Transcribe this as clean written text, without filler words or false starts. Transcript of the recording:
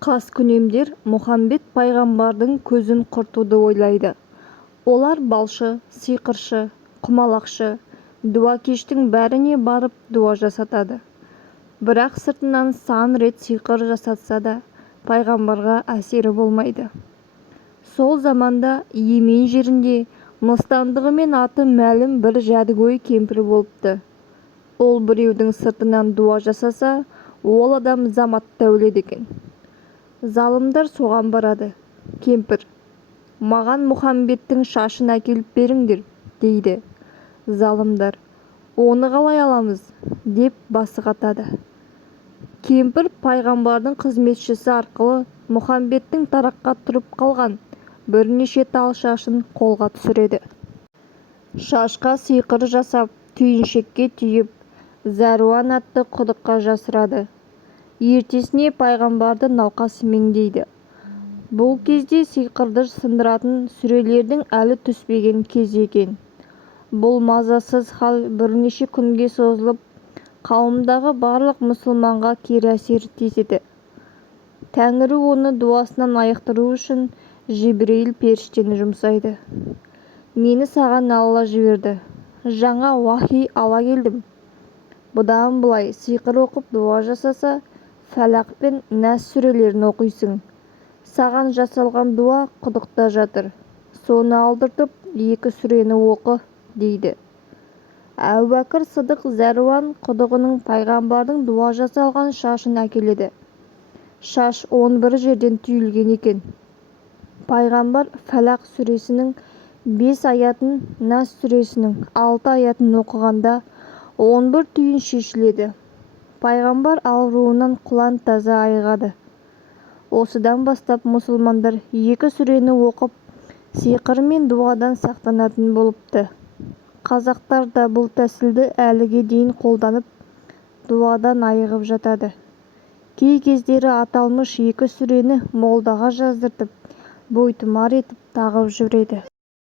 Қаскүнемдер Мұхамбет пайғамбардың көзін құртуды ойлайды. Олар балшы, сиқыршы, құмалақшы, дуакештің бәріне барып дуа жасатады. Бірақ сыртынан сан рет сиқыр жасатса да, пайғамбарға әсері болмайды. Сол заманда Емен жерінде мыстандығы мен аты мәлім бір жәдігөй кемпір болыпты. Ол біреудің сыртынан дуа жасаса, ол адам заматта өледі екен. Залымдар соған барады. Кемпір: «Маған Мұхамбеттің шашын әкеліп беріңдер», дейді. Залымдар: «Оны қалай аламыз?» деп басы қатады. Кемпір пайғамбардың қызметшісі арқылы Мұхамбеттің тараққа тұрып қалған бірнеше тал шашын қолға түсіреді. Шашқа сиқыр жасап, түйіншекке түйіп, Зәруан атты құдыққа жасырады. Ертесіне пайғамбарды науқас меңдейді. Бұл кезде сиқырды сындыратын сүрелердің әлі түспеген кез екен. Бұл мазасыз хал бірнеше күнге созылып, қауымдағы барлық мұсылманға кері әсер тигізеді. Тәңірі оны дуасынан айықтыру үшін Жибрейіл періштені жұмсайды. «Мені саған Алла жіберді. Жаңа уахи ала келдім. Бұдан былай сиқыр оқып дуа жасаса, Фәлақ пен Нәс сүрелерін оқисың. Саған жасалған дуа құдықта жатыр. Соны алдыртып, 2 сүрені оқы», дейді. Әбубәкір Сыдық Зәруан құдығының пайғамбардың дуа жасалған шашын әкеледі. Шаш 11 жерден түйілген екен. Пайғамбар Фәлақ сүресінің 5 аятын, Нәс сүресінің 6 аятын оқығанда 11 түйін шешіледі. Пайғамбар ауруынан құлан таза айығады. Осыдан бастап мұсылмандар 2 сүрені оқып, сиқыр мен дуадан сақтанатын болыпты. Қазақтар да бұл тәсілді әліге дейін қолданып, дуадан айығып жатады. Кей кездері аталмыш 2 сүрені молдаға жаздыртып, бойтұмар етіп тағып жүреді.